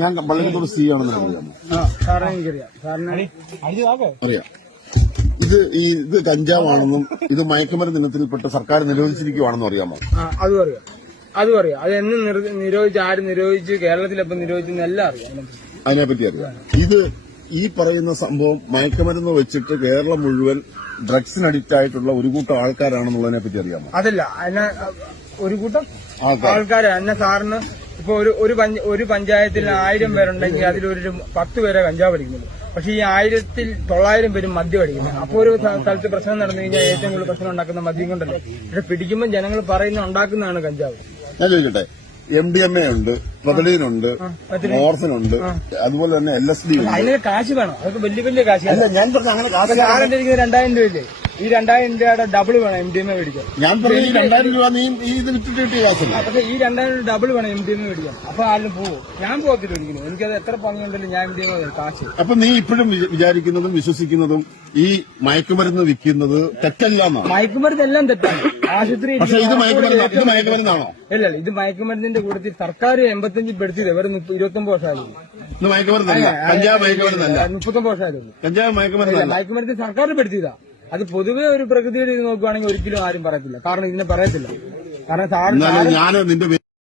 ഞാൻ പള്ളിക്കത്തോട് സി ആണെന്ന് അറിയാമോ? അറിയാം. ഇത് കഞ്ചാവാണെന്നും ഇത് മയക്കുമരുന്ന് ഇനത്തിൽപ്പെട്ട് സർക്കാർ നിരോധിച്ചിരിക്കുവാണെന്നും അറിയാമോ? അതും അറിയാം. അത് എന്ന് നിരോധിച്ച്, ആര് നിരോധിച്ച്, കേരളത്തിലെപ്പം നിരോധിച്ചെന്ന് എല്ലാം അറിയാം. അതിനെപ്പറ്റി അറിയാം. ഇത് ഈ പറയുന്ന സംഭവം മയക്കുമരുന്ന് വെച്ചിട്ട് കേരളം മുഴുവൻ ഡ്രഗ്സിന് അഡിക്റ്റ് ആയിട്ടുള്ള ഒരു കൂട്ടം ആൾക്കാരാണെന്നുള്ളതിനെ പറ്റി അറിയാമോ? അതല്ല, അതിനെ ഒരു കൂട്ടം ആൾക്കാര് എന്നെ സാറിന് ഇപ്പൊ ഒരു പഞ്ചായത്തിൽ 1000 പേരുണ്ടെങ്കിൽ അതിലൊരു 10 പേരെ കഞ്ചാവ് അടിക്കുന്നുള്ളൂ. പക്ഷെ ഈ 1000-900 പേരും മദ്യം അടിക്കുന്നത്. അപ്പൊ ഒരു സ്ഥലത്ത് പ്രശ്നം നടന്നു കഴിഞ്ഞാൽ ഏറ്റവും കൂടുതൽ പ്രശ്നം ഉണ്ടാക്കുന്ന മദ്യം കൊണ്ടല്ലേ. പക്ഷെ പിടിക്കുമ്പോൾ ജനങ്ങൾ പറയുന്ന ഉണ്ടാക്കുന്നതാണ് കഞ്ചാവ്. ഞാൻ ചോദിക്കട്ടെ, MDMA ഉണ്ട്, പ്രൊതലീനുണ്ട്, മോർഫിനുണ്ട്, അതുപോലെ തന്നെ LSD ഉണ്ട്. അതിനൊക്കെ കാശ് വേണം. അതൊക്കെ വലിയ കാശ്. അല്ല, ഞാൻ പറഞ്ഞ അങ്ങനെ കാശ് 2000 രൂപയില്ലേ? ഈ 2000 രൂപയുടെ ഡബിൾ വേണം MDMA മേടിക്കാൻ. ഞാൻ പറഞ്ഞ 2000 രൂപ നീ ഇത് വിറ്റിട്ട് കിട്ടിയ കാശല്ല. പക്ഷെ ഈ 2000 ഡബിൾ വേണം MDMA മേടിക്കാൻ. അപ്പൊ ആരും പോവും. ഞാൻ പോകത്തില്ല ഒരിക്കലും. എനിക്കത് എത്ര പങ്കുണ്ടെങ്കിലും ഞാൻ MDMA കാശ്. അപ്പൊ നീ ഇപ്പോഴും വിചാരിക്കുന്നതും വിശ്വസിക്കുന്നതും ഈ മയക്കുമരുന്ന് വിൽക്കുന്നത് തെറ്റല്ലാന്നാണ്? മയക്കുമരുന്ന് എല്ലാം തെറ്റാണ്. ആശുപത്രി. പക്ഷെ ഇത് മയക്കുമരുന്നാണോ? അല്ല, ഇത് മയക്കുമരുന്നിന്റെ കൂട്ടത്തിൽ സർക്കാർ 85 പെടുത്തിയത് വെറും 29 വർഷമായിരുന്നു. ഇത് മയക്കുമരുന്നല്ല, കഞ്ചാവ് മയക്കുമരുന്നല്ല. 39 വർഷമായിരുന്നു. കഞ്ചാവ് മയക്കുമരുന്നല്ല. മയക്കുമരുന്ന് സർക്കാർ പെടുത്തിയതാ. അത് പൊതുവെ ഒരു പ്രകൃതിയുടെ ഇത് നോക്കുവാണെങ്കിൽ ഒരിക്കലും ആരും പറയത്തില്ല. കാരണം ഇതിനെ പറയത്തില്ല. കാരണം സാർ ഞാൻ നിന്റെ